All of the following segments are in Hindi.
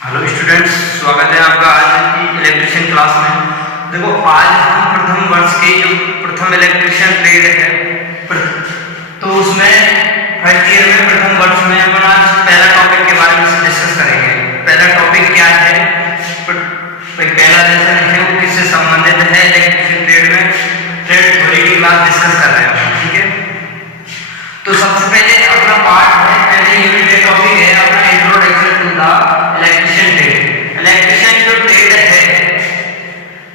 हेलो स्टूडेंट्स, स्वागत है आपका आज की इलेक्ट्रिशियन क्लास में। देखो, आज हम प्रथम वर्ष की जो प्रथम इलेक्ट्रिशियन ट्रेड है तो उसमें फर्स्ट ईयर में प्रथम वर्ष में अपन आज पहला टॉपिक के बारे में डिस्कस करेंगे। पहला टॉपिक क्या है? पहला लेसन है वो किससे संबंधित है? इलेक्ट्रिशियन ट्रेड में ट्रेड थ्योरी की क्लास डिस्कस कर रहे हैं, ठीक है। तो सबसे पहले अपना पार्ट है, पहले यूनिट का टॉपिक है अपना introduction to the electrician trade. Electrician जो ट्रेड है,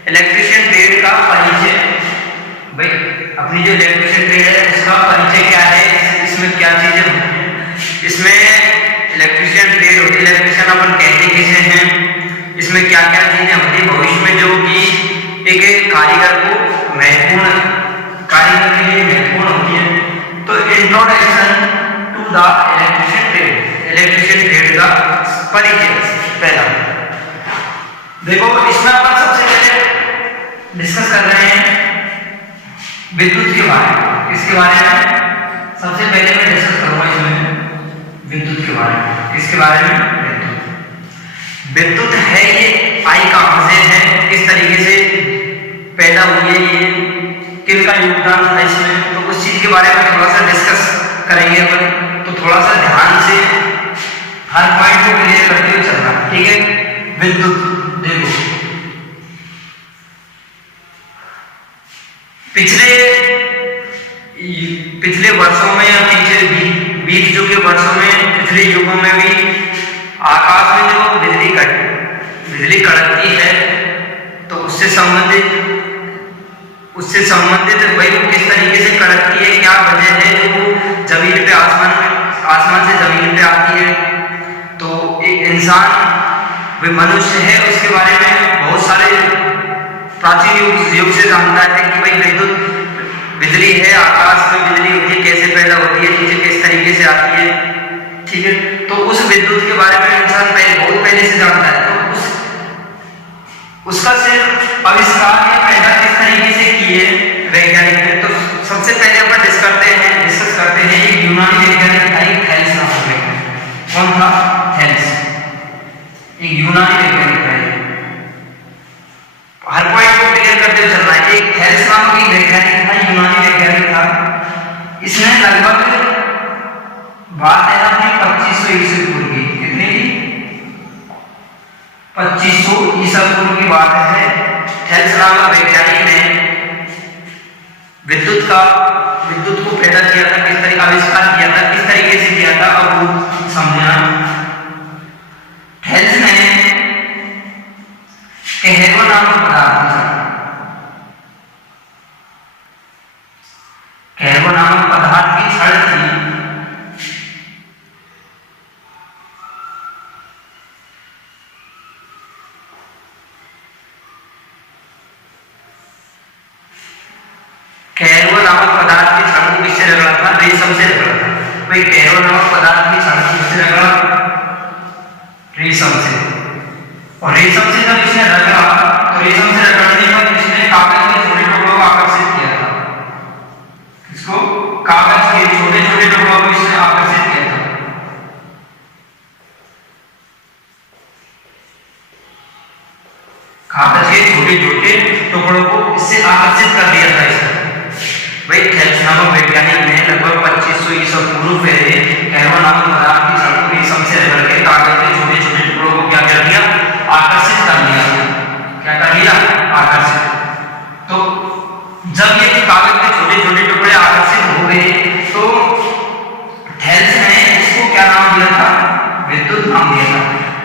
इलेक्ट्रिशियन ट्रेड का परिचय। भाई, अपनी जो इलेक्ट्रिशियन ट्रेड है उसका परिचय क्या है, इसमें क्या चीजें होती हैं, इसमें इलेक्ट्रिशियन ट्रेड होती है, इलेक्ट्रिशियन अपन कहते किसे हैं, इसमें क्या क्या चीजें होती है भविष्य में जो कि एक कारीगर को महत्वपूर्ण, कारीगर के लिए महत्वपूर्ण होती है। तो introduction to the electrician trade, electrician trade का परिचय पहला। देखो, इसमें अपन सबसे पहले डिस्कस कर रहे हैं विद्युत के बारे में। इसके बारे में सबसे पहले मैं डिस्कस करूंगा इसमें विद्युत के बारे में। इसके बारे में विद्युत है ये आई कहां से है, किस तरीके से पैदा हुई है, ये किनका योगदान है इसमें, तो उस चीज के बारे में थोड़ा सा डिस्कस करेंगे अपन। तो थोड़ा सा ध्यान से हर पॉइंट को क्लियर करते हुए चलना, ठीक है। विद्युत देखो, पिछले वर्षों में या पीछे बीत चुके वर्षों में, पिछले युगों में भी आकाश में जो बिजली कड़कती है तो उससे संबंधित भाई वो किस तरीके से कड़कती है, क्या वजह है जो वो जमीन पे आसमान से जमीन पे आती है। तो एक इंसान, वे मनुष्य है, उसके बारे में बहुत सारे प्राचीन युग से जानता है कि भाई बिजली है, आकाश में बिजली होती है, कैसे पैदा होती है, चीजें किस तरीके से आती है, ठीक है। तो उस विद्युत के बारे में इंसान बहुत पहले से जानता है। तो उसका सिर्फ आविष्कार या पैदा किस तरीके से किए वैज्ञानिक ने, तो सबसे पहले अपन डिस्कस करते हैं एक यूनानी वैज्ञानिक था, एक थैलेस नाम का वैज्ञानिक। कौन था? थैलेस, एक यूनानी वैज्ञानिक है। हर पॉइंट को क्लियर करते हुए चलना है। एक थैलेस नाम का वैज्ञानिक था, यूनानी वैज्ञानिक था। इसने लगभग बात है अपनी 2500 ईसा पूर्व की, कितने की? 2500 ईसा पूर्व की बात है। थैलेस नाम का वैज्ञानिक ने विद्युत को पैदा किया था, किस तरीके आविष्कार किया था, किस तरीके से किया था, अब वो समझना। थैलेस ने कहवा नामक पदार्थ की छड़ थी, कैरवा नामक पदार्थ की छड़ को किससे रगड़ा था? रेशम से रगड़ा था। भाई, कैरवा नामक पदार्थ की छड़ को किससे रगड़ा? रेशम से। और रेशम से जब इसने रगड़ा तो रेशम से रगड़ने पर इसने कागज के छोटे टुकड़ों को आकर्षित किया था। इसको कागज के छोटे छोटे टुकड़ों को इसने आकर्षित किया था। कागज के छोटे छोटे टुकड़ों को इससे आकर्षित कर दिया था इसने। भाई, थैलेस नामक वैज्ञानिक ने लगभग 2500 ईसा पूर्व पहले कैरवा नामक पदार्थ की छड़ को रेशम से रगड़ के कागज के छोटे छोटे टुकड़ों को क्या कर दिया? आकर्षित कर दिया। क्या कर दिया? आकर्षित। तो जब ये कागज के छोटे छोटे टुकड़े आकर्षित हो गए तो थैलेस ने इसको क्या नाम दिया था? विद्युत नाम दिया था।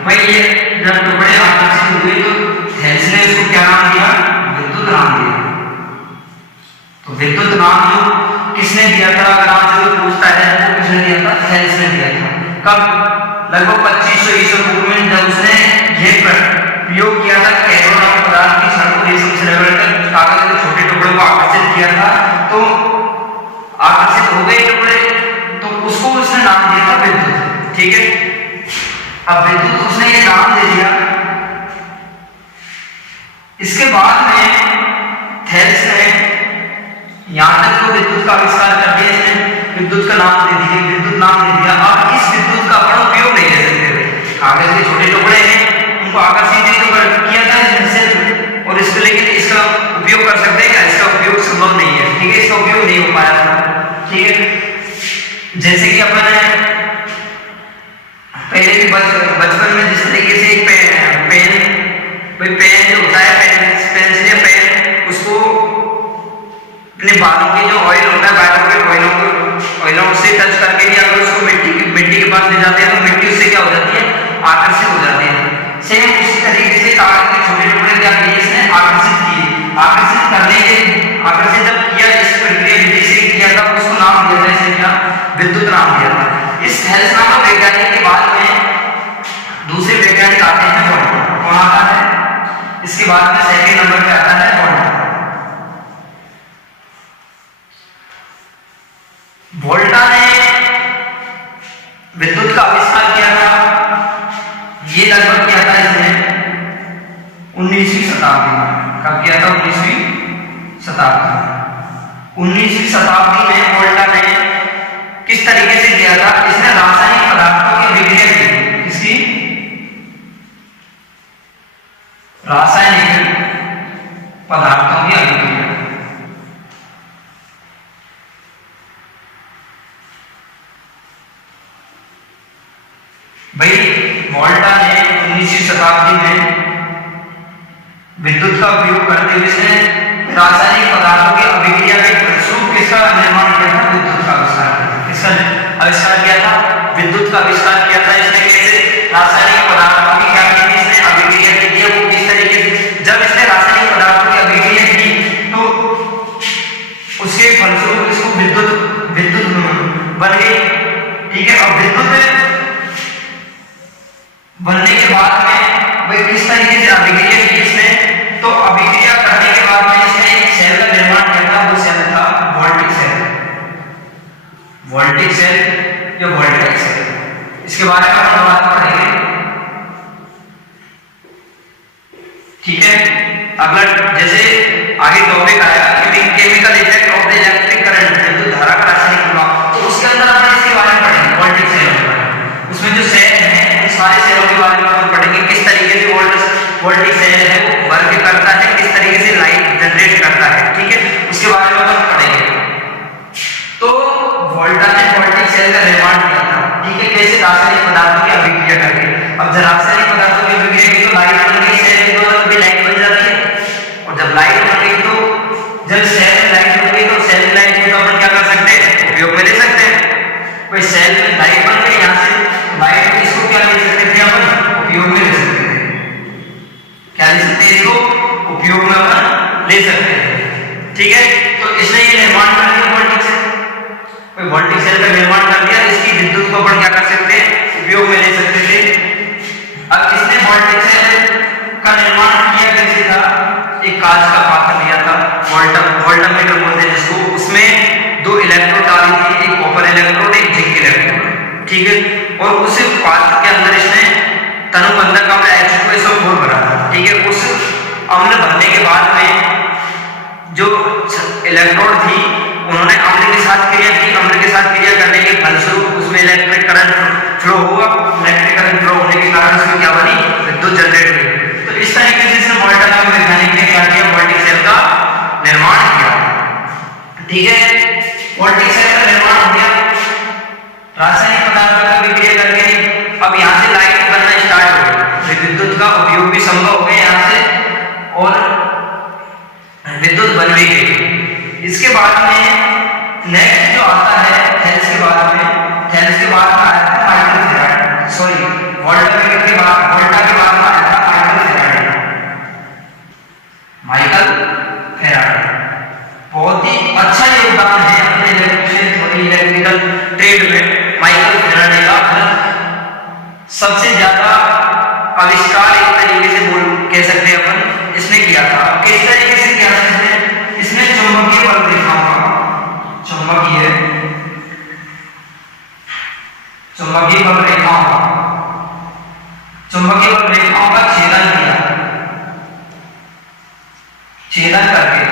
भाई, ये जब टुकड़े आकर्षित हुए तो थैलेस ने इसको क्या नाम दिया? विद्युत नाम दिया। तो विद्युत नाम जो किसने दिया था, अगर आपसे कोई पूछता है तो किसने दिया था? थैलेस ने दिया था। कब? लगभग 2500 ईसा पूर्व में, जब उसने यह प्रयोग किया था, कैरवा नामक पदार्थ की छड़ को रेशम से रगड़कर कागज के छोटे टुकड़ों को आकर्षित किया था। तो आकर्षित हो गए टुकड़े, तो उसको उसने नाम दिया था विद्युत, ठीक है। अब विद्युत उसने ये नाम दे दिया। इसके बाद में थैलेस ने यहां तक तो विद्युत का आविष्कार कर दिया, इसने विद्युत का नाम दे दिया। अब इस विद्युत का बड़ा उपयोग नहीं ले सकते थे। कागज के छोटे टुकड़े हैं, उनको आकर्षित ही तो किया था इससे, और इसको लेकिन इसका उपयोग कर सकते हैं क्या? इसका उपयोग संभव नहीं है, ठीक है, इसका उपयोग नहीं हो पाया था, ठीक है। जैसे कि अपन पहले भी बचपन में जिस तरीके से एक पेन जो होता है, पेंसिल या पेन, उसको अपने बालों के जो ऑयल होता है, बालों के ऑयलों से टच करके भी अगर उसको मिट्टी के पास ले जाते हैं तो मिट्टी उससे क्या हो जाती है? आकर्षित हो जाती है। सेम उसी तरीके से कागज के छोटे टुकड़े क्या किए इसने? आकर्षित किए। आकर्षित जब किया, इस प्रक्रिया विधि से किया था, उसको नाम दिया था, इसने क्या? विद्युत नाम दिया था। इस हेल्स नामक वैज्ञानिक के बाद में दूसरे वैज्ञानिक आते हैं वोल्टा। कौन आता है? इसके बाद में सेकंड नंबर पे आता है वोल्टा। वोल्टा ने विद्युत का आविष्कार किया था, ये लगभग किया था इसने 19वीं शताब्दी में। कब किया था? 19वीं शताब्दी। 19वीं शताब्दी में वोल्टा ने किस तरीके से किया था? इसने रासायनिक पदार्थों की अभिक्रिया की। किसकी? रासायनिक पदार्थों की अभिक्रिया। भाई वोल्टा ने 19वीं शताब्दी में विद्युत का उपयोग करते हुए इसने रासायनिक पदार्थों की अभिक्रिया के फलस्वरूप किसका निर्माण किया था? विद्युत का आविष्कार किया था। किसका आविष्कार किया था? विद्युत का आविष्कार किया था। इसने कैसे रासायनिक पदार्थों की क्या की थी? इसने अभिक्रिया की थी। वो किस तरीके से? जब इसने रासायनिक पदार्थों की अभिक्रिया की तो उसके फलस्वरूप इसको विद्युत बन गई, ठीक है। और विद्युत बनने के बाद में वह किस तरीके से अभिक्रिया की इसने? तो अभिक्रिया करने के बाद में इसने एक सेल का निर्माण किया था। वो सेल था वोल्टिक सेल। वोल्टिक सेल या वोल्टाइक सेल, इसके बारे में हम बात करेंगे, ठीक है। अगला जैसे आगे टॉपिक आया chemical effect of the electric current, विद्युत धारा का रासायनिक प्रभाव, तो उसके अंदर अपन इसके बारे में पढ़ेंगे, वोल्टिक सेल। उसमें जो सेल है उन सारे सेलों के बारे में अपन पढ़ेंगे, किस तरीके से वोल्टिक सेल है वो वर्क करता है, किस तरीके से लाइट जनरेट करता है, ठीक है। उसके बारे में अपन पढ़ेंगे। तो वोल्टा ने वोल्टिक सेल का निर्माण किया था, ठीक है। कैसे? रासायनिक पदार्थों की अभिक्रिया करके। अब जब रासायनिक पदार्थों की अभिक्रिया की तो लाइट बन गई, सेल के अंदर भी लाइट बन जाती है। और जब लाइट बन गई तो जब सेल में लाइट बन गई तो सेल में लाइट को अपन क्या कर सकते हैं? उपयोग में ले सकते हैं। कोई सेल में लाइट बन गई, यहाँ से लाइट इसको क्या ले सकते थे? अपन उपयोग में ले सकते थे। क्या ले सकते हैं? इसको उपयोग में अपन ले सकते हैं, ठीक है। तो इसने ये निर्माण कर दिया वोल्टिक सेल। कोई वोल्टिक सेल का निर्माण कर दिया, इसकी विद्युत को अपन क्या कर सकते हैं? उपयोग में ले सकते थे। अब इसने वोल्टिक सेल का निर्माण किया कैसे था? एक कांच का पात्र लिया था, वोल्टामीटर बोलते हैं जिसको। उसमें दो इलेक्ट्रोड डाली थी, एक कॉपर इलेक्ट्रोड, एक जिंक इलेक्ट्रोड, ठीक है। और उस पात्र के अंदर इसने तनुबंधक अम्ल H2SO4 भरा था, ठीक है। उस अम्ल भरने के बाद में जो इलेक्ट्रोड थी उन्होंने अम्ल के साथ क्रिया की। अम्ल के साथ क्रिया करने के फलस्वरूप उसमें इलेक्ट्रिक करंट फ्लो हुआ। इलेक्ट्रिक करंट फ्लो होने के कारण उसमें क्या बनी? विद्युत जनरेट हुई। तो इस तरीके से इसने वोल्टा नामक वैज्ञानिक ने क्या किया? वोल्टिक सेल का निर्माण किया, ठीक है। वोल्टिक सेल का निर्माण हो गया रासायनिक पदार्थों का अभिक्रिया करके। अब यहाँ से लाइट बनना स्टार्ट हो गई, विद्युत का उपयोग भी संभव हो गया यहाँ से, और विद्युत बन भी गई। इसके बाद में नेक्स्ट जो आता है थेल्स के बाद में आया था माइकल फैराडे। सॉरी, वोल्टा के बाद में आया था माइकल फैराडे। बहुत ही अच्छा योगदान है अपने इलेक्ट्रिकल ट्रेड में माइकल फैराडे का। सबसे ज्यादा आविष्कार एक तरीके से कह सकते हैं अपन इसने किया था। किस तरीके से किया था इसने? चुंबकीय बल रेखाओं का छेदन करके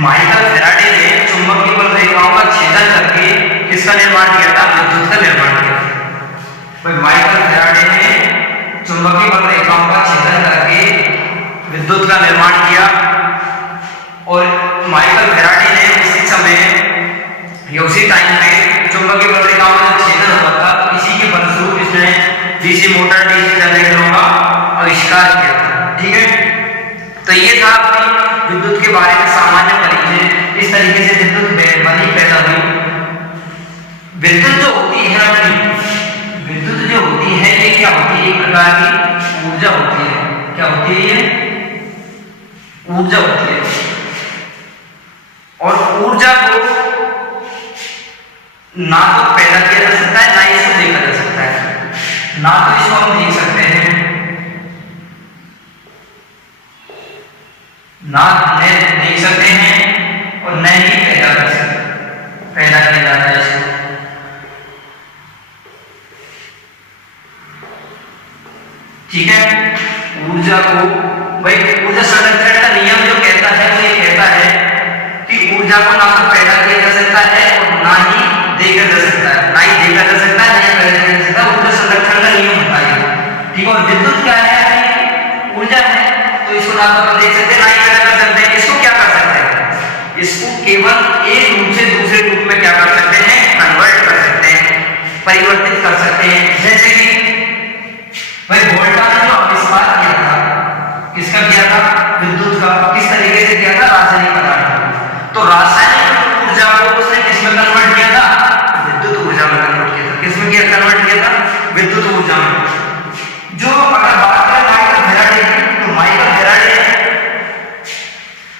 माइकल फैराडे ने चुंबकीय बल रेखाओं का छेदन करके किसका निर्माण किया था? विद्युत का निर्माण किया था। माइकल फैराडे ने चुंबकीय बल रेखाओं का छेदन करके विद्युत का निर्माण किया। और माइकल फैराडे ने उसी समय या उसी टाइम पे चुंबकीय बल रेखाओं का छेदन हुआ था, तो इसी के फलस्वरूप इसने डीसी मोटर, डीसी जनरेटरों का आविष्कार किया था। ठीक है, तो ये था अपनी विद्युत के बारे में सामान्य परिचय। इस तरीके से विद्युत बनी पैदा हुई। विद्युत जो होती है अपनी विद्युत जो होती है ये क्या होती है? एक प्रकार की ऊर्जा होती है। क्या होती है? ये ऊर्जा होती है। और ऊर्जा को ना तो पैदा किया जा सकता है, ना ही इसको देखा जा सकता है। ना तो इसको हम देख सकते हैं, ना देख सकते हैं, और न ही पैदा कर सकते, पैदा किया जाता है इसको। ठीक है, ऊर्जा को भाई ऊर्जा संरक्षण का नियम जो कहता है वो ये कहता है कि ऊर्जा को ना तो पैदा किया जा सकता है और ना ही देखा जा सकता है, ना ही देखा जा सकता है, ना ही पैदा किया जा सकता है। ऊर्जा संरक्षण का नियम होता है। ठीक है, और विद्युत क्या है? ऊर्जा है, तो इसको ना तो हम देख सकते हैं, ना ही पैदा कर सकते हैं। इसको क्या कर सकते हैं? इसको केवल एक रूप से दूसरे रूप में क्या कर सकते हैं? कन्वर्ट कर सकते हैं, परिवर्तित कर सकते हैं। जैसे कि भाई वोल्टा ने जो आविष्कार किया था, किसका किया था? विद्युत का। किस तरीके से किया था? रासायनिक पदार्थ। तो रासायनिक ऊर्जा को उसने किसमें कन्वर्ट किया था? विद्युत ऊर्जा में कन्वर्ट किया था। किसमें किया? कन्वर्ट किया था विद्युत ऊर्जा में। जो अगर बात करें माइकल फैराडे की,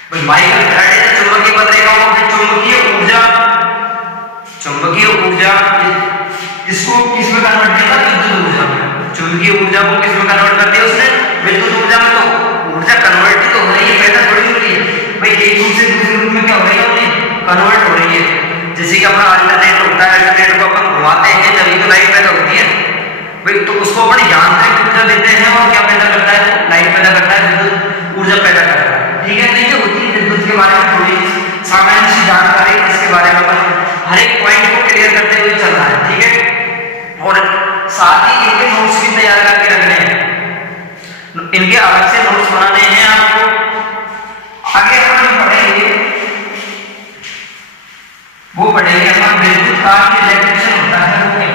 तो माइकल फैराडे ने चुंबकीय बल रेखाओं में चुंबकीय ऊर्जा इसको किसमें कन्वर्ट किया था? विद्युत ऊर्जा में। चुंबकीय ऊर्जा को किसमें कन्वर्ट कर दिया उसने? विद्युत ऊर्जा में। तो ऊर्जा कन्वर्ट तो हो रही है, पैदा थोड़ी हो रही है भाई। एक रूप से दूसरे रूप में क्या हो रही है? अपनी कन्वर्ट हो रही है। जैसे कि अपना अल्टरनेट होता है, अल्टरनेट को अपन घुमाते हैं तभी तो लाइट पैदा होती है भाई। तो उसको अपन यांत्रिक ऊर्जा देते हैं और क्या पैदा करता है? लाइट पैदा करता है, विद्युत ऊर्जा पैदा करता है। ठीक है, तो ये होती है विद्युत के बारे में थोड़ी सामान्य सी जानकारी, इसके बारे में अपन हर एक पॉइंट को क्लियर करते हुए चल रहा है। ठीक है, और साथ ही इनके नोट्स भी तैयार करके रखने हैं, इनके अलग से नोट्स बनाने हैं आपको। आगे अपन पढ़ेंगे, वो पढ़ेंगे अपन विद्युत तार के इलेक्ट्रिशियन होता है वो क्या?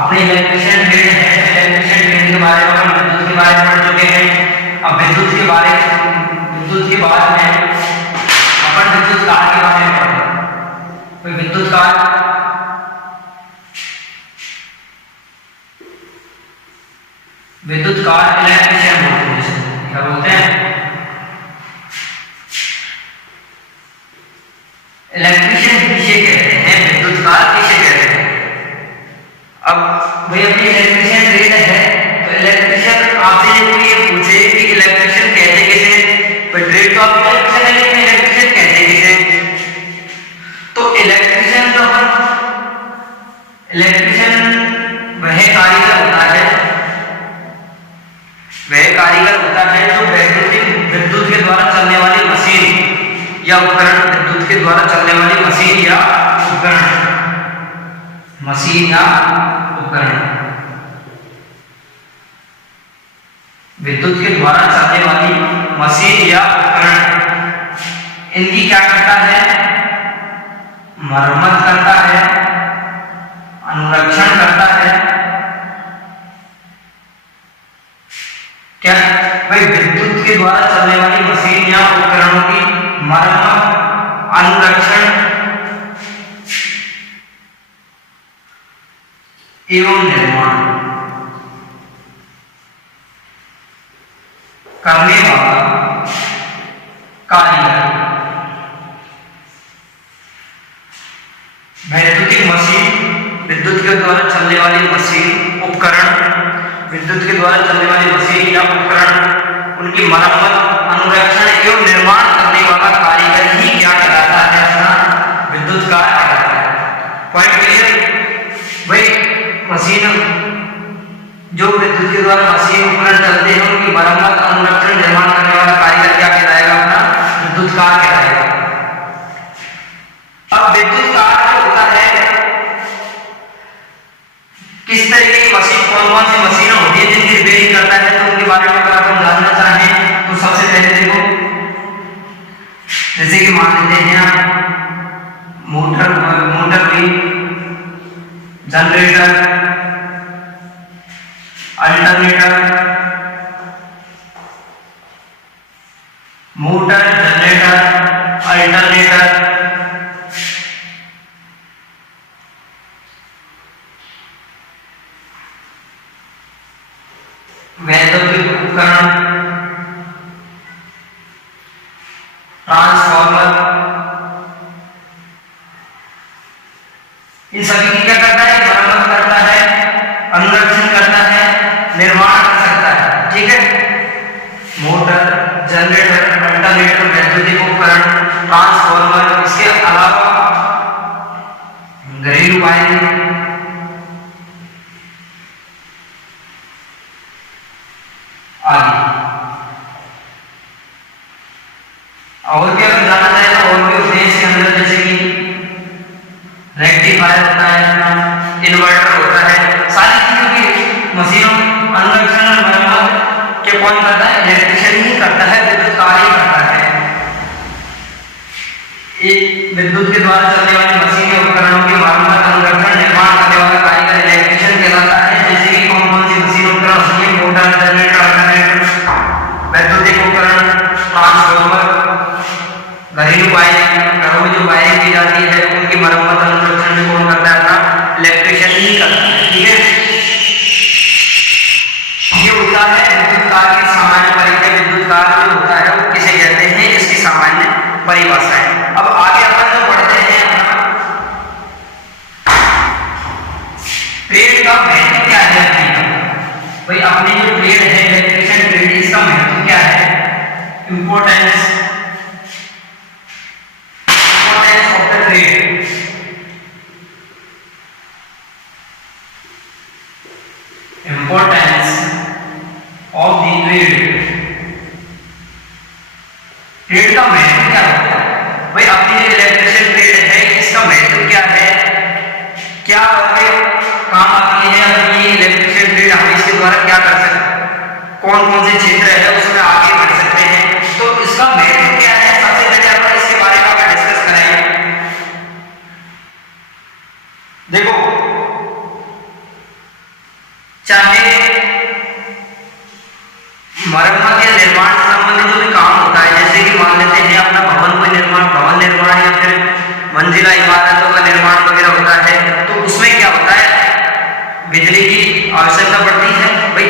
अपने इलेक्ट्रिशियन ग्रेड है, इलेक्ट्रिशियन ग्रेड के बारे में हम विद्युत के बारे में पढ़ चुके हैं। अब विद्युत के बाद में अपन विद्युत तार के बारे में पढ़ेंगे। कोई विद्युत तार इलेक्ट्रिशियन बोलते हैं। क्या बोलते हैं? इलेक्ट्रिशियन किसे कहते हैं? विद्युत तार किसे कहते हैं? अब भाई अपनी इलेक्ट्रिशियन ग्रेड है, तो इलेक्ट्रिशियन आपसे कोई ये पूछे कि इलेक्ट्रिशियन कहते किसे? पर ग्रेड तो आप इलेक्ट्रिशियन है, लेकिन इलेक्ट्रिशियन कहते किसे? तो इलेक्ट्रिशियन जो वह कारीगर होता है जो विद्युत के द्वारा चलने वाली मशीन या उपकरण, विद्युत के द्वारा चलने वाली मशीन या उपकरण, विद्युत के द्वारा चलने वाली मशीन या उपकरण, इनकी क्या करता है? मरम्मत करता है, अनुरक्षण करता है। क्या भाई? विद्युत के द्वारा चलने वाली मशीन या उपकरणों की मरम्मत, अनुरक्षण एवं निर्माण करने वाला कारीगर। वैद्युतिक मशीन, विद्युत के द्वारा चलने वाली मशीन, उपकरण, विद्युत के द्वारा चलने वाली मशीन या उपकरण, उनकी मरम्मत, अनुरक्षण एवं निर्माण करने वाला कारीगर ही क्या कहलाता है? अपना विद्युतकार कहलाता है। Point clear? भाई मशीन, जो विद्युत के द्वारा मशीन उपकरण चलते हैं उनकी मरम्मत, अनुरक्षण, निर्माण करने वाला कारीगर क्या कहलाएगा? अपना विद्युतकार कहलाएगा। अब विद्युतकार जो होता है किस तरीके की मशीन, कौन कौन सी मशीनें होती है जिनकी रिपेयरिंग करता है, तो उनके बारे में अगर अपन जानना चाहें तो सबसे पहले देखो, जैसे कि मान लेते हैं आप मोटर हुई, generator, alternator, motor, generator, alternator, वैद्युतिक उपकरण, ट्रांसफार्मर, इन सभी की क्या करता है, मरम्मत करता है, अनुरक्षण करता है, निर्माण कर सकता है। ठीक है, मोटर, जनरेटर, अल्टरनेटर, वैद्युतिक उपकरण, ट्रांसफार्मर, इसके अलावा घरेलू वायरिंग आदि। और क्या जानना चाहे तो और भी उद्देश्य के अंदर, जैसे कि रेक्टिफायर होता है, इन्वर्टर होता है, सारी चीजों की मशीनों अनुरक्षण और मरम्मत के कौन करता है, इलेक्ट्रिशियन ही करता है, विद्युत कार्य ही करता है। एक विद्युत के द्वारा चलने वाली मशीन के उपकरणों की मरम्मत, अनुरक्षण, निर्माण करने वाला कारीगर इलेक्ट्रिशियन कहलाता है। जैसे कि कौन कौन सी मशीन उपकरण होती है, मोटर, जनरेटर, अल्टरनेटर, वैद्युतिक उपकरण, ट्रांसफार्मर, घरेलू वायरिंग, घरों में जो वायरिंग की जाती है उनकी मरम्मत, अनुरक्षण भी कौन करता है, अपना इलेक्ट्रिशियन ही करता है। ठीक है, ये होता है विद्युत कार्य की सामान्य परिचय। विद्युत कार्य जो होता है वो किसे कहते हैं, इसकी सामान्य परिभाषा है। अब आगे अपन जो पढ़ते हैं, ट्रेड का महत्व क्या है भाई, अपनी जो ट्रेड है इलेक्ट्रिशियन ट्रेड, इसका महत्व क्या है, importance of the trade. Importance of the trade, trade का महत्व क्या होता है भाई, अपनी जो इलेक्ट्रिशियन ट्रेड है इसका महत्व क्या है, क्या काम आती है, अपनी इलेक्ट्रिशियन ट्रेड हम इसके द्वारा क्या कर सकते हैं, कौन कौन से क्षेत्र है उसमें आगे बढ़ सकते हैं, तो इसका महत्व क्या है, सबसे पहले अपन इसके बारे में डिस्कस करेंगे। देखो, चाहे मरम्मत या निर्माण से संबंधित जो भी काम होता है, जैसे कि मान लेते हैं अपना भवन निर्माण या फिर मंजिला इमारतों का निर्माण वगैरह होता है, तो उसमें क्या होता है, बिजली की आवश्यकता पड़ती है भाई।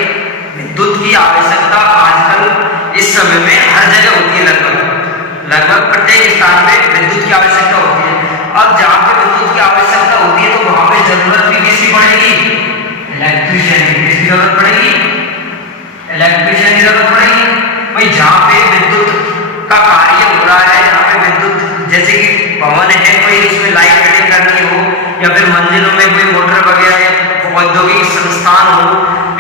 विद्युत की आवश्यकता आजकल इस समय में हर जगह होती है, लगभग प्रत्येक स्थान पे विद्युत की आवश्यकता होती है। अब जहाँ पे विद्युत की आवश्यकता होती है तो वहां पे जरूरत भी किसकी पड़ेगी, इलेक्ट्रिशियन की। किसकी जरूरत पड़ेगी, इलेक्ट्रिशियन की जरूरत पड़ेगी भाई। जहाँ पे विद्युत का कार्य हो रहा है, जहाँ पे विद्युत, जैसे कि भवन है कोई, उसमें लाइट फिटिंग करनी हो, या फिर मंजिलों में कोई मोटर वगैरह, औद्योगिक संस्थान हो,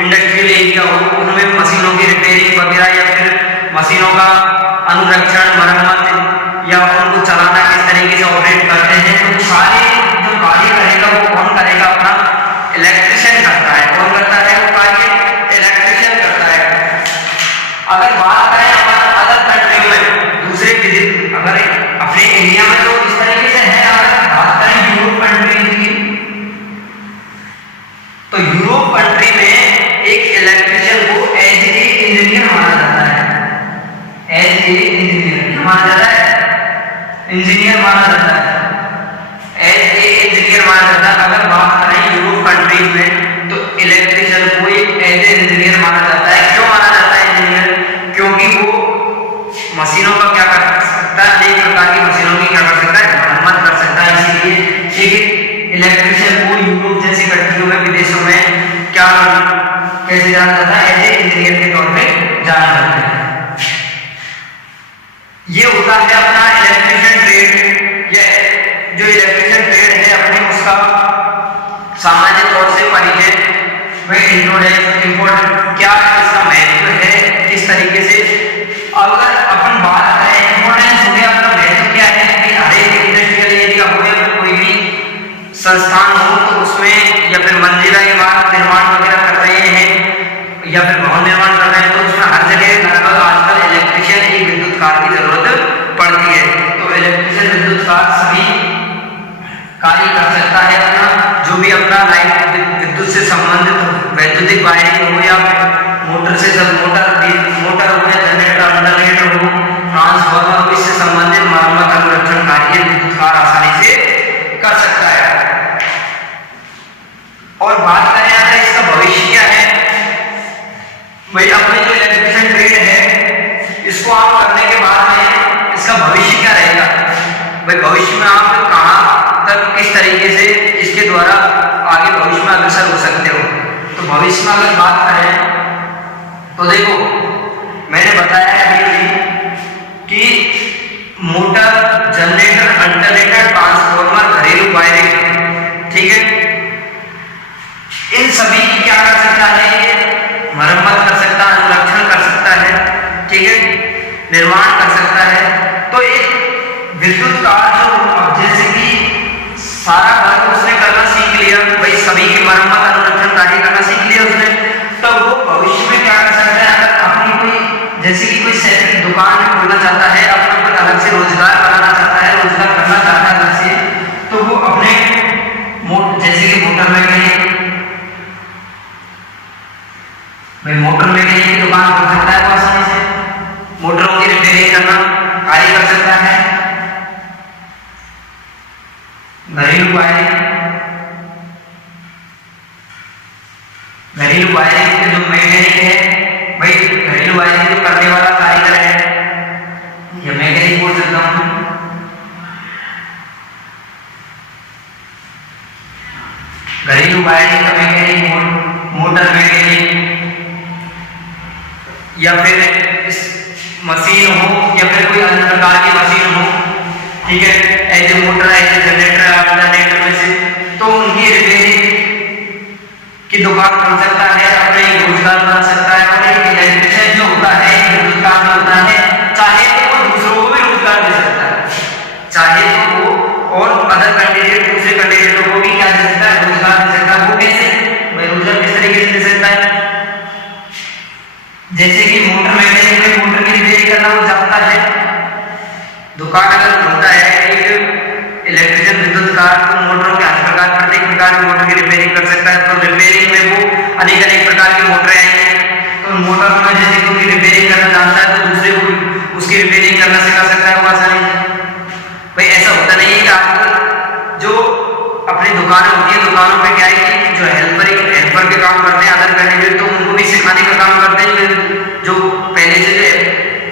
इंडस्ट्रियल एरिया हो, उनमें मशीनों की रिपेयरिंग वगैरह या फिर मशीनों का अनुरक्षण, मरम्मत या उनको चलाना किस तरीके से ऑपरेट करते हैं, तो सारे जो कार्य करेगा वो कौन करेगा, अपना इलेक्ट्रिशियन करता है। कौन करता है वो कार्य, इलेक्ट्रिशियन करता है। अगर बात करें अदर कंट्री में, दूसरे अगर अपने इंडिया में तो इस तरीके से है, अगर बात करें यूरोप कंट्रीज की, तो यूरोप कंट्री में एक इलेक्ट्रिशियन को एज ए इंजीनियर माना जाता है। एज ए इंजीनियर माना जाता है, इंजीनियर माना जाता है, एज ए इंजीनियर माना जाता है। अगर बात करें यूरोप कंट्रीज में, तो इलेक्ट्रिशियन को एक एज ए इंजीनियर माना जाता है। क्यों माना जाता है इंजीनियर, क्योंकि वो मशीनों का क्या कर सकता है, अनेक प्रकार की मशीनों की क्या कर सकता है, मरम्मत कर सकता है। इसीलिए एक इलेक्ट्रिशियन को यूरोप जैसी कंट्रियों में, विदेशों में क्या कैसे जाना जाता है, एज ए इंजीनियर के तौर पे जाना जाता है। ये होता है अपना इलेक्ट्रिशियन ट्रेड। ये जो इलेक्ट्रिशियन ट्रेड है अपने, उसका सामान्य तौर से परिचय, इंपोर्टेंट क्या है, इसका महत्व है, किस तरीके से। अगर अपन बात करें इंपोर्टेंस हो गया, अपना महत्व क्या है कि हर एक इंडस्ट्रियल एरिया हो या फिर कोई भी संस्थान हो, तो उसमें या फिर मंजिला इमारत वैद्युतिक वायरिंग हो या मोटर से सब मोटर हो या जनरेटर अल्टरनेटर हो, ट्रांसफार्मर हो, इससे संबंधित मरम्मत अनुरक्षण कार्य विद्युत कार आसानी से कर सकता है। और बात करें अगर इसका भविष्य क्या है, भाई अपने जो इलेक्ट्रिशियन ट्रेड है इसको आप करने के बाद में इसका भविष्य क्या रहेगा, भाई भविष्य में आप कहाँ तक किस तरीके से इसके द्वारा आगे भविष्य में अग्रसर हो सकते हो। तो भविष्य में अगर बात करें तो देखो मैंने बताया है अभी कि मोटर, जनरेटर, अल्टरनेटर, ट्रांसफार्मर, घरेलू वायरिंग, ठीक है, इन सभी की क्या कर सकता है, मरम्मत कर सकता है, अनुरक्षण कर सकता है, ठीक है, निर्माण कर सकता है। तो एक विद्युत कार जो अब जैसे कि सारा वर्क उसने करना सीख लिया, भाई सभी की मरम्मत अनुरक्षण कार्य करना सीख लिया उसने, तो वो भविष्य में क्या कर सकता है, अगर अपनी कोई जैसे कि कोई सेपरेट दुकान खोलना चाहता है, अपना कोई अलग से रोजगार बनाना चाहता है, रोजगार करना चाहता है अलग से, तो वो अपने जैसे कि मोटर मैकेनिक, भाई मोटर मैकेनिक की दुकान खोल सकता है, वो आसानी से मोटरों की रिपेयरिंग करना कार्य कर सकता है। घरेलू वायरिंग के जो मैकेनिक है, भाई घरेलू वायरिंग जो करने वाला कारीगर है या मैकेनिक बोल सकता हूँ। घरेलू वायरिंग का मैकेनिक, मोटर मैकेनिक, या फिर मशीन हो या फिर कोई अन्य प्रकार की मशीन हो, ठीक है, ऐसे मोटर, ऐसे जनरेटर, अल्टरनेटर में से, तो उनकी रिपेयरिंग की दुकान खोल सकता है, अपने रोजगार बना सकता है। और एक इलेक्ट्रिशियन जो होता है, विद्युत कार में होता है, चाहे तो वो दूसरों को भी रोजगार दे सकता है, चाहे तो वो और अदर कैंडिडेट, दूसरे कैंडिडेटों को भी क्या दे सकता है, रोजगार दे सकता है। वो कैसे, भाई रोजगार किस तरीके से दे सकता है, जैसे कि मोटर मैकेनिक में मोटर की रिपेयरिंग करना वो जानता है, दुकान अगर खोलता है एक इलेक्ट्रिशियन विद्युत कार, तो मोटरों के हर प्रकार, प्रत्येक प्रकार की मोटर की रिपेयरिंग कर सकता है। तो रिपेयरिंग में वो अनेक प्रकार की मोटरें आएंगी, तो मोटर में जैसे कि उनकी रिपेयरिंग करना जानता है तो दूसरे को उसकी रिपेयरिंग करना सिखा सकता है वो आसानी से। भाई ऐसा होता नहीं है कि आजकल जो अपनी दुकानें होती है, दुकानों पे क्या है कि जो हेल्पर के काम करते हैं अदर कैंडिडेट, तो उनको भी सिखाने का काम करते हैं, जो पहले से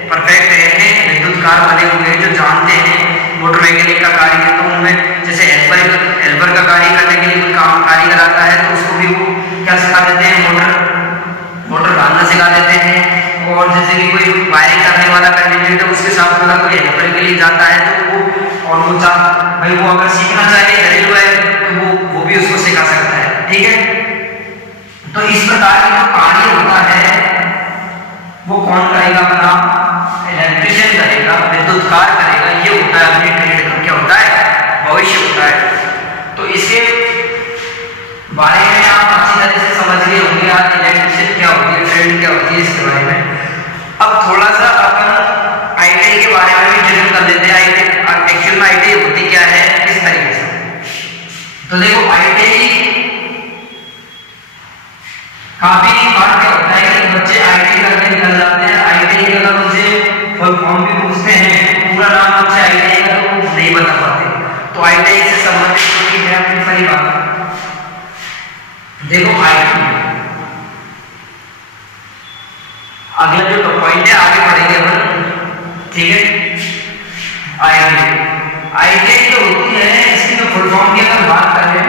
परफेक्ट हैं, विद्युत कार बने हुए हैं, जो जानते हैं मोटर मैकेनिक का कार्य है, तो उनमें जैसे हेल्पर का कार्य करने के लिए कोई काम कारीगर आता है तो उसको भी वो क्या सिखा देते हैं, मोटर बांधना सिखा देते हैं। और जैसे कि कोई वायरिंग करने वाला कैंडिडेट है, उसके साथ अगर कोई हेल्पर के लिए जाता है तो वो और वो भाई वो अगर सीखना चाहे घरेलू है तो वो भी उसको सिखा सकता है, ठीक है। तो इस प्रकार का जो कार्य होता है वो कौन करेगा, अपना इलेक्ट्रिशियन करेगा, विद्युत कार करेगा, ये होता है अपनी ट्रेड का क्या होता है, भविष्य होता है। तो इसके बारे में आप अच्छी तरह से समझ गए होंगे आज इलेक्ट्रिशियन क्या होती है, ट्रेड क्या होती है, इसके बारे में। अब थोड़ा सा अपन आईटीआई के बारे में भी जिक्र कर लेते हैं। एक्चुअल में आईटीआई होती क्या है, किस तरीके से, तो देखो आईटीआई काफी बार क्या होता है कि बच्चे आईटीआई करके निकल जाते हैं, आईटीआई का अगर उनसे फुल फॉर्म भी पूछते हैं, पूरा नाम उनसे आईटीआई का तो नहीं बता पाते। तो आईटीआई से संबंधित कोई है अपनी सारी बात। देखो आईटीआई अगला जो पॉइंट है आगे पढ़ेंगे अपन, ठीक है। आईटीआई जो होती है इसकी जो फुल फॉर्म की अगर बात करें,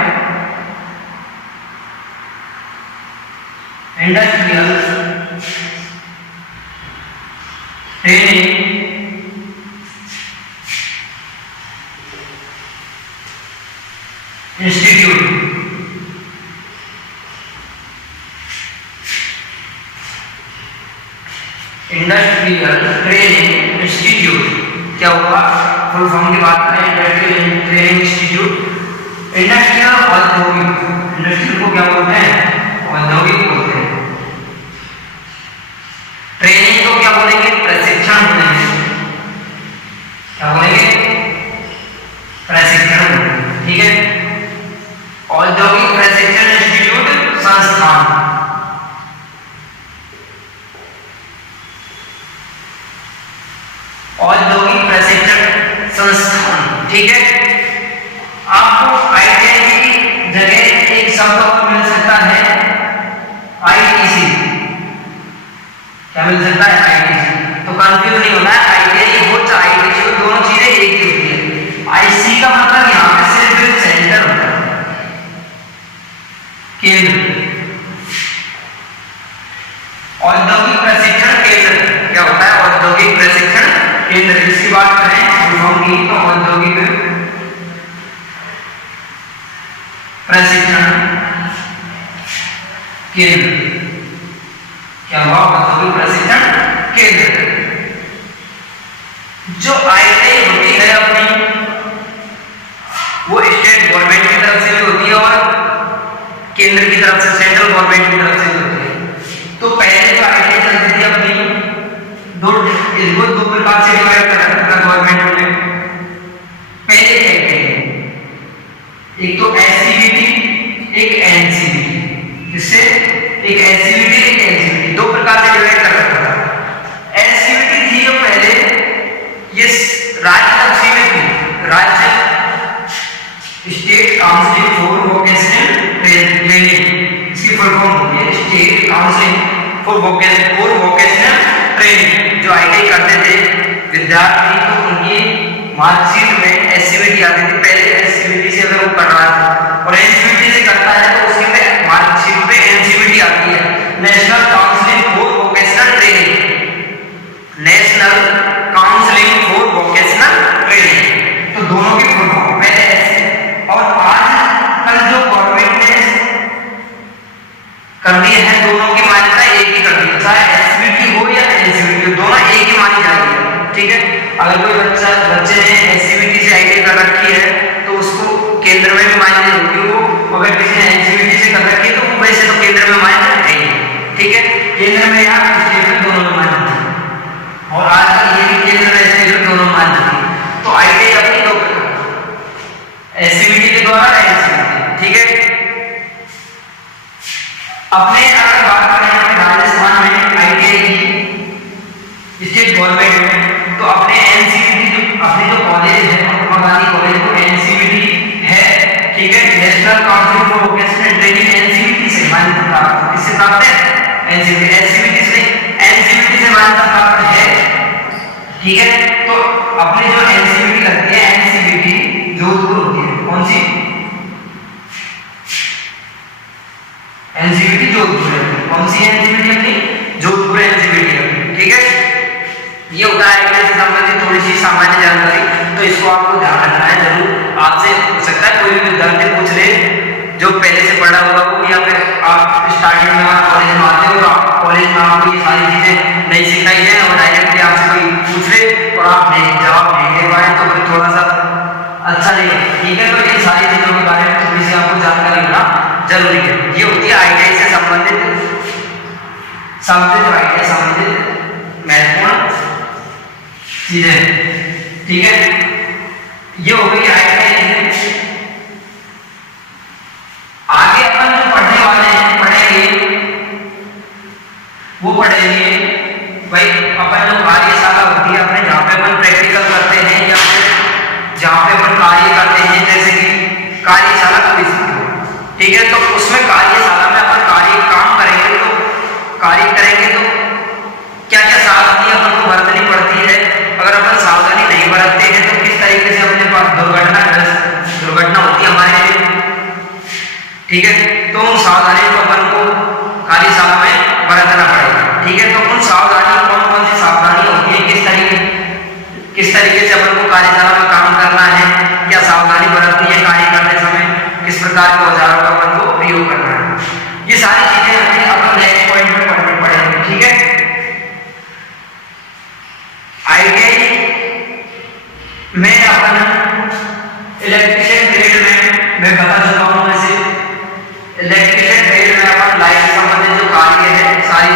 industrial training institute, industrial training institute क्या हुआ, फुल फॉर्म की बात करें इंडस्ट्रियल ट्रेनिंग इंस्टीट्यूट। इंडस्ट्रियल औद्योगिक, इंडस्ट्रियल को क्या बोलते हैं, औद्योगिक बोलते हैं। ट्रेनिंग को क्या बोलेंगे, प्रशिक्षण बोलेंगे, क्या बोलेंगे, प्रशिक्षण बोलेंगे, ठीक है। औद्योगिक प्रशिक्षण इंस्टीट्यूट संस्थान, ठीक है। आपको आईटीआई की जगह एक शब्द और मिल सकता है आईटीसी, क्या मिल सकता है आईटीसी। तो कंफ्यूज नहीं होना है, आईटीआई हो चाहे आईटीसी हो, दोनों चीजें एक ही होती है। आईसी का मतलब यहाँ पे सिर्फ सेंटर होता है, केंद्र, औद्योगिक प्रशिक्षण केंद्र क्या होता है, औद्योगिक प्रशिक्षण केंद्र। इसकी बात करें की तो औद्योगिक प्रशिक्षण केंद्र क्या हुआ, औद्योगिक प्रशिक्षण केंद्र। जो आईटीआई होती है अपनी, वो स्टेट गवर्नमेंट की तरफ से भी होती है और केंद्र की तरफ से, सेंट्रल गवर्नमेंट की तरफ से भी होती है। तो पहले जो आईटीआई चलती थी अपनी, इनको दो प्रकार से डिवाइड कर रखा था गवर्नमेंट ने। पहले क्या है, एक तो एससीबीटी, एक एनसीबीटी। इससे एक एससीबीटी, एक एनसीबीटी, दो प्रकार से डिवाइड कर रखा था। एससीबीटी थी जो पहले ये राज्य तक सीमित थी, राज्य state council for vocational training, इसकी फुल फॉर्म होती है state council for vocational training. जो आईटीआई करते थे विद्यार्थी तो उनकी मार्कशीट में एससीबीटी आती थी। पहले एससीबीटी से अगर वो कर रहा था और एनसीबीटी से करता है तो उसकी मार्कशीट पे एनसीबीटी आती है, national council for vocational training, national counselling for vocational training. तो दोनों की फुल फॉर्म पहले ऐसे। और आज कल जो गवर्नमेंट ने कर दी है, दोनों की मान्यता एक ही कर दी है, चाहे एससीबीटी हो या एनसीबीटी हो, दोनों एक ही मानी जाएगी। ठीक है, अगर कोई बच्चे ने एससीबीटी से आईटीआई कर रखी है तो उसको केंद्र में भी मान्य होगी वो, अगर किसी ने एनसीबीटी से कर रखी है तो वैसे तो केंद्र में मान्य नहीं। ठीक है, केंद्र में या स्टेट में दोनों में मान्य है। और आजकल ये भी केंद्र में स्टेट में दोनों मान्य है। तो आईटीआई अपनी दो एससीबीटी के द्वारा एनसीबीटी। ठीक है, अपने अगर बात करें अपने राजस्थान में आईटीआई की स्टेट गवर्नमेंट में, तो अपने एनसीबीटी अपने जो कॉलेज है महात्मा गांधी कॉलेज को एनसीबीटी है। ठीक है, national council for vocational training NCBT से मान्यता प्राप्त, किससे प्राप्त है, एनसीबीटी, एनसीबीटी से, एनसीबीटी से मान्यता प्राप्त है। ठीक है, तो अपने जो एनसीबीटी लगती है, एनसीबीटी जोधपुर होती है, कौन सी, एनसीबीटी जोधपुर है। कौन सी एनसीबीटी अपनी, जोधपुर एनसीबीटी है। ठीक है, ये होता है आईटीआई से संबंधित थोड़ी सी सामान्य जानकारी, तो इसको आपको ध्यान रखना है जरूर। आपसे हो सकता है कोई भी विद्यार्थी पूछ ले जो पहले से पढ़ा हुआ हो, या फिर आप स्टार्टिंग में आप कॉलेज में आते हो और आप कॉलेज में आपको ये सारी चीजें नहीं सिखाई जाए और डायरेक्टली आपसे कोई पूछ ले और आप जवाब नहीं दे पाए तो फिर थोड़ा सा अच्छा नहीं है। ठीक है, तो इन सारी चीजों के बारे में थोड़ी सी आपको जानकारी होना जरूरी है। ये होती है आईटीआई से संबंधित जो आईटीआई संबंधित महत्वपूर्ण चीजें। ठीक है, ये हो गई आईटीआई। आगे अपन जो पढ़ने वाले हैं, पढ़ेंगे वो पढ़ेंगे भाई अपन जो कार्यशाला होती है अपने, जहाँ पे अपन प्रैक्टिकल करते हैं या फिर जहाँ पे अपन कार्य करते हैं, जैसे कि कार्यशाला कोई सी हो। ठीक है, तो उसमें कार्यशाला में अपन काम करेंगे तो क्या क्या सावधानी अपन को बरतनी पड़ती है। अगर अपन सावधानी नहीं बरतते हैं तो किस तरीके से अपने पास दुर्घटना होती है हमारे लिए। ठीक है, तो उन सावधानी को अपन को कार्यशाला में बरतना पड़ेगा। ठीक है, तो उन सावधानी कौन सी सावधानी होती है, किस तरीके से अपन को कार्यशाला में काम करना है, क्या सावधानी बरतनी है कार्य करते समय, किस प्रकार के औजारों का अपन को प्रयोग करना है, ये सारी चीजें अपन नेक्स्ट पॉइंट में पढ़नी पड़ेंगी। ठीक है, आईटीआई में अपन इलेक्ट्रिशियन ट्रेड में मैं बता चुका हूं, वैसे इलेक्ट्रिशियन ट्रेड में अपन लाइट से संबंधित जो कार्य है सारी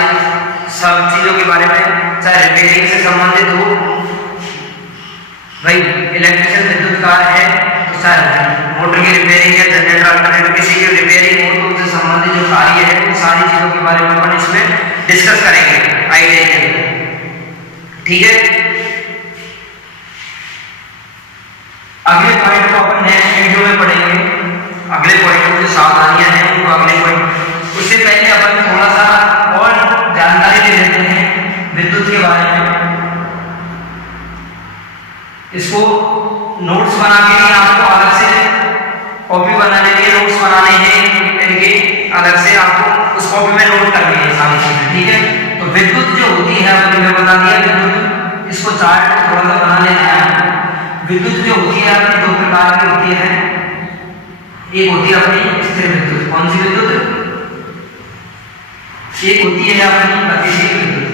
सब चीजों के बारे में, चाहे रिपेयरिंग से संबंधित हो, भाई इलेक्ट्रिशियन विद्युत कार्य है तो चाहे मोटर की रिपेयरिंग है, जनरेटर अल्टरनेटर किसी की रिपेयरिंग हो तो उससे संबंधित जो कार्य है उन सारी चीजों के बारे में अपन इसमें डिस्कस करेंगे आईटीआई के अंदर। ठीक है, अगले पॉइंट को अपन नेक्स्ट वीडियो में पढ़ेंगे। अगले पॉइंट में जो सावधानियां हैं उनको अगले पॉइंट, उससे पहले अपन थोड़ा सा और जानकारी ले लेते हैं विद्युत के बारे में। इसको नोट्स बना के लिए आपको अलग से कॉपी बनाने के लिए नोट्स बनाने हैं इनके अलग से, आपको उस कॉपी में नोट करनी है सारी चीजें, ठीक है। तो विद्युत जो होती है आपको मैं बता दिया, विद्युत इसको चार्ट थोड़ा सा बना लेते हैं। विद्युत जो होती है आपकी दो प्रकार की होती है। एक होती है अपनी स्थिर विद्युत। कौन सी विद्युत? एक होती है अपनी गतिशील विद्युत।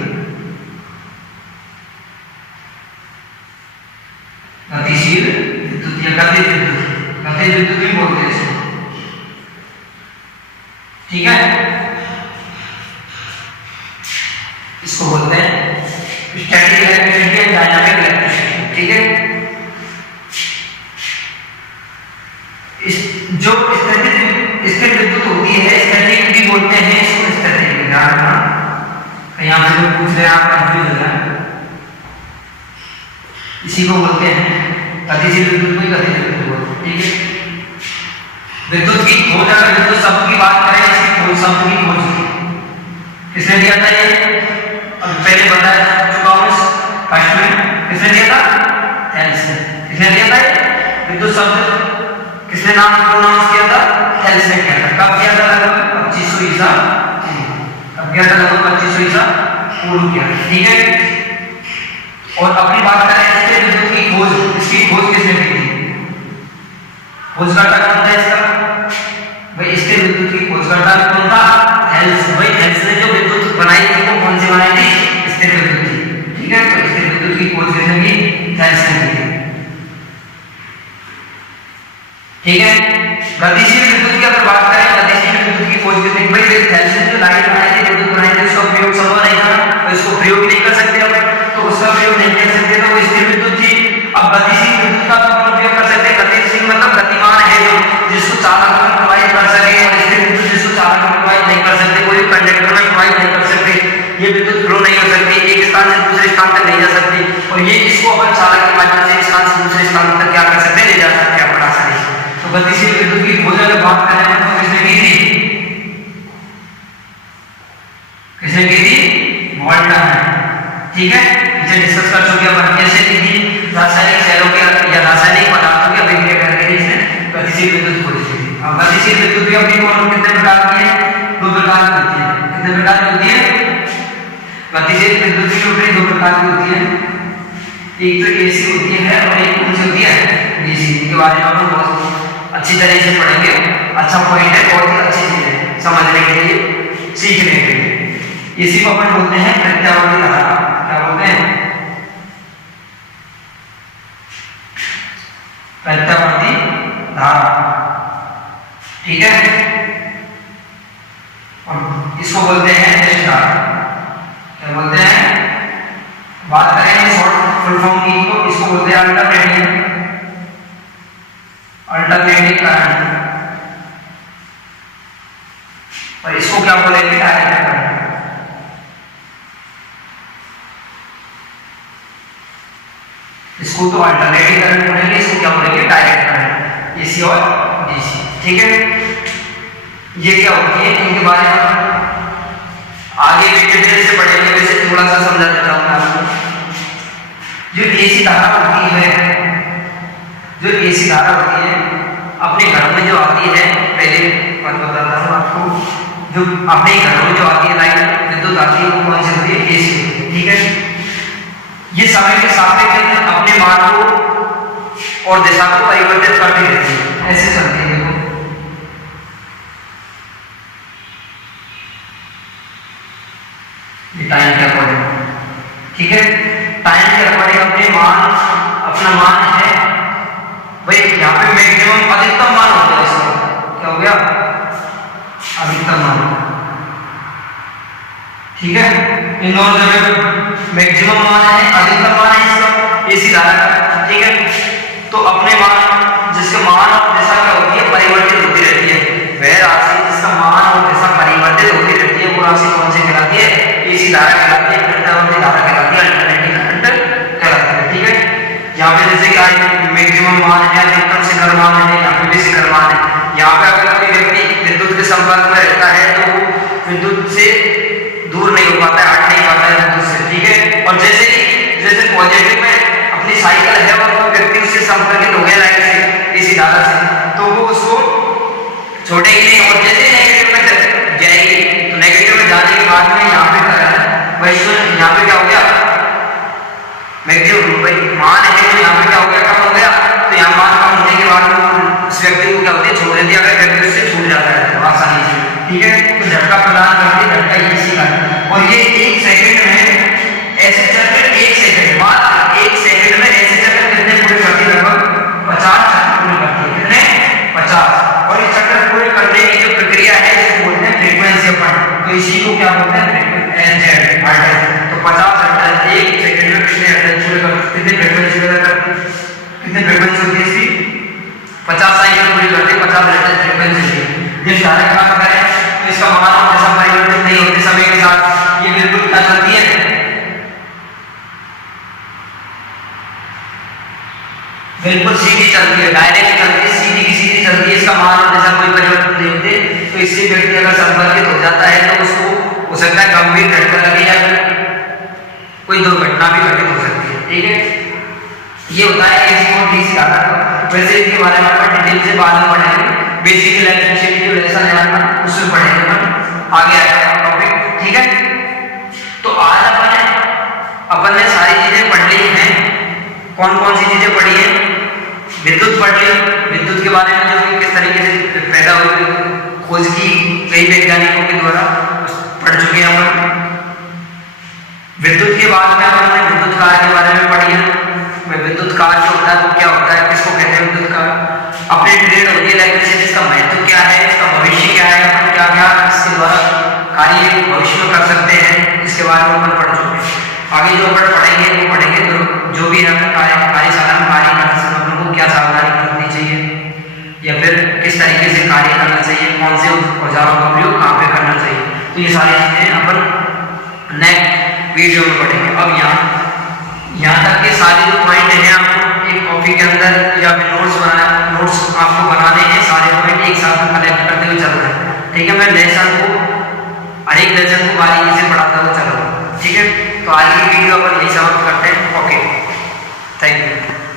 गतिशील विद्युत या गतिज विद्युत, गतिज विद्युत भी बोलते हैं इसको, ठीक है। इसको बोलते हैं static electricity and dynamic electricity, ठीक है। जो स्थिर विद्युत होती है, स्टैटिक भी बोलते हैं इसको, स्टैटिक ध्यान रखना, यहाँ पे लोग पूछ रहे हैं आप कंफ्यूज हो जाए, इसी को बोलते हैं गतिशील विद्युत को गतिज विद्युत बोलते हैं, ठीक है। विद्युत की खोज, अगर विद्युत शब्द की बात करें, इसकी खोज शब्द की खोज किसने दिया था? ये अब पहले बता चुका हूं फर्स्ट में, किसने दिया था? थेल्स ने। किसने दिया था? विद्युत शब्द किसने नाम प्रोनाउंस किया था? थेल्स ने किया था। कब किया था? लगभग 2500 ईसा। कब किया था? लगभग 2500 ईसा पूर्व किया, ठीक है। और अपनी बात करें इसके विद्युत की खोज, इसकी खोज किसने की थी? खोजकर्ता कौन था इसका? भाई इसके विद्युत की खोजकर्ता कौन था? थेल्स। भाई थेल्स ने जो विद्युत बनाई थी वो कौन सी बनाई थी? स्थिर विद्युत थी, ठीक है। तो स्थिर विद्युत की खोज किसने की? थेल्स ने की, ठीक है। गतिशील विद्युत की अगर बात करें, गतिशील विद्युत की खोज किसने की? भाई थेल्स ने जो लाइट बनाई थी, विद्युत बनाई थी, उसका प्रयोग संभव नहीं था, तो इसको प्रयोग नहीं कर सकते अब, तो उसका प्रयोग नहीं कर सकते, तो वो स्थिर विद्युत थी। अब गतिशील विद्युत का तो हम उपयोग कर सकते हैं। गतिशील मतलब गतिमान है, जो जिसको चालक में प्रवाहित कर सके, और स्थिर विद्युत जिसको चालक में प्रवाहित नहीं कर सकते, कोई कंडक्टर में प्रवाहित नहीं कर सकते, ये विद्युत फ्लो नहीं हो सकती, एक स्थान से दूसरे स्थान तक नहीं जा सकती, और ये इसको अपन चालक के माध्यम से एक स्थान से दूसरे स्थान तक क्या कर सकते हैं? ले जा सकते हैं अपन आसानी से। तो गतिशील विद्युत की खोज अगर बात करें तो किसने की थी? किसने की थी? वोल्टा ने, ठीक है। पीछे डिस्कस कर चुके अपन कैसे की थी, रासायनिक सेलों के या रासायनिक पदार्थों के अभिक्रिया करके इसने गतिशील विद्युत खोजी थी। अब गतिशील विद्युत भी अपनी कौन कितने प्रकार की है? दो प्रकार की होती है। कितने प्रकार की होती है? गतिशील विद्युत की टोटली दो प्रकार की होती है। एक तो एसी होती है और एक कौन सी होती है? डीसी। इनके बारे में हम बहुत अच्छी तरह से पढ़ेंगे। अच्छा पॉइंट है, बहुत ही अच्छी चीज है समझने के लिए, सीखने के लिए। इसी को अपन बोलते हैं प्रत्यावर्ती धारा। क्या बोलते हैं? प्रत्यावर्ती धारा, ठीक है। और इसको बोलते हैं मेष धारा। क्या बोलते हैं? बात करें शॉर्ट फुल फॉर्म की तो इसको बोलते हैं अल्टरनेटिंग करंट, और इसको क्या बोलेंगे? Direct current. इसको तो अल्टरनेटिंग करंट बोलेंगे, इसको क्या बोलेंगे? डायरेक्ट करंट, एसी और डीसी, ठीक है। ये क्या होती है, इनके बारे में आगे डिटेल से पढ़ेंगे, वैसे थोड़ा सा समझा देता हूं आपको। जो एसी धारा होती है, जो एसी धारा होती है अपने घर में जो आती है, पहले बात बताता हूँ आपको, जो अपने घरों में जो आती है लाइट विद्युत आती है, वो कौन सी होती है? एसी, ठीक है। ये समय के सापेक्ष अपने मान को और दिशा को परिवर्तित करती रहती है, ऐसे चलती है। देखो ये टाइम के अकॉर्डिंग, ठीक है। टाइम के अकॉर्डिंग अपने मान, अपना मान है भाई, यहाँ पे मैक्सिमम अधिकतम मान हो गया इसका, क्या हो गया? अधिकतम मान, ठीक है। इन दोनों जगह मैक्सिमम मान है, अधिकतम मान है इसका, एसी धारा का, ठीक है। तो अपने मान, जिसके मान और दिशा क्या होती है? परिवर्तित होती रहती है। वह राशि जिसका मान और दिशा परिवर्तित होती रहती है, वो राशि कौन सी कहलाती है? एसी धारा कहलाती है, प्रत्यावर्ती धारा कहलाती है, अल्टरनेटिंग करंट कहलाती है, ठीक है। यहाँ पे जैसे कि मैक्सिमम मान है, अधिकतम शिखर मान है, यहाँ पे भी शिखर मान है। यहाँ पे अगर कोई व्यक्ति विद्युत के संपर्क में रहता है तो वो विद्युत से दूर नहीं हो पाता है, हट नहीं पाता है विद्युत से, ठीक है। और जैसे पॉजिटिव में अपनी साइकिल है और वो व्यक्ति उससे संपर्कित हो गया लाइन से, इसी धारा से, तो वो उसको छोड़ेगी नहीं। और जैसे नेगेटिव में जाएगी तो नेगेटिव में जाने के बाद में यहाँ पे क्या है, वैसे यहाँ पे क्या हो गया, मैक्सिमम मान है तो यहाँ पे क्या हो गया, कम हो गया। तो यहाँ मान कम होने के बाद उस व्यक्ति को क्या होती है, छोड़ देती है। अगर व्यक्ति उससे छूट जाता है तो आसानी से, ठीक है। तो झटका प्रदान करती है, झटका इसी का। और ये 1 सेकंड में ऐसे चक्कर, 1 सेकंड मात्र 1 सेकंड में ऐसे चक्कर कितने पूरे करती है, लगभग 50 चक्कर पूरे करती है। कितने? 50। और ये चक्कर पूरे करने की जो प्रक्रिया है इसको बोलते हैं फ्रीक्वेंसी अपन। तो इसी को क्या बोलते हैं, तो 50 हर्ट्ज 1 सेकंड में कितने हर्ट्ज पूरे कर, कितने फ्रीक्वेंसी कितने फ्रीक्वेंसी होती है इसकी, 50 साइकिल पूरी करती है, 50 हर्ट्ज फ्रीक्वेंसी। जिस धारा की बात करें तो इसका मान हमेशा परिवर्तित नहीं होते समय के साथ, ये बिल्कुल क्या चलती है, बिल्कुल सीधी चलती है, डायरेक्ट चलती है, सीधी की सीधी चलती है। इसका मान हमेशा कोई परिवर्तन नहीं होते। तो इससे व्यक्ति अगर संपर्कित हो जाता है तो उसको हो सकता है गंभीर झटका लगे या कोई दुर्घटना भी घटित हो सकती है, ठीक है। ये होता है एसी और डीसी धारा का। वैसे इसके बारे में अपन डिटेल से बाद में पढ़ेंगे, बेसिक इलेक्ट्रिसिटी जो लेसन है अपन उसमें पढ़ेंगे अपन, आगे आएगा टॉपिक, ठीक है। तो आज अपन ने सारी चीजें पढ़ ली हैं। कौन कौन सी चीजें पढ़ी है, विद्युत पढ़ ली, विद्युत के बारे में जो किस तरीके से पैदा हुई, खोज की कई वैज्ञानिकों के द्वारा पढ़ चुके हैं अपन। विद्युत के बाद में अपन ने विद्युत कार्य के बारे में पढ़ी है। विद्युत कार्य जो होता है वो क्या होता है, किसको कहते हैं विद्युत कार्य, अपनी ट्रेड होती है इलेक्ट्रिसिटी, इसका महत्व क्या है, इसका भविष्य क्या है, अपन क्या क्या इसके द्वारा कार्य भविष्य में कर सकते हैं, इसके बारे में अपन पढ़ चुके हैं। आगे जो अपन पढ़ेंगे वो पढ़ेंगे जो भी है कार्यशाला में कार्य करते समय अपन को क्या सावधानी बरतनी चाहिए या फिर किस तरीके से कार्य करना चाहिए, कौन से औजारों का प्रयोग कहाँ पे करना चाहिए। तो ये सारी चीजें अपन नेक्स्ट वीडियो में पढ़ेंगे। अब यहाँ तक के सारे जो पॉइंट हैं आपको एक कॉपी के अंदर या फिर नोट्स आपको बनाने हैं, सारे पॉइंट एक साथ कलेक्ट करते हुए चल रहे हैं, ठीक है। मैं हर एक लेसन को बारीकी से पढ़ाता हुआ चल रहा हूँ, ठीक है। तो आज की वीडियो अपन यही समाप्त करते हैं।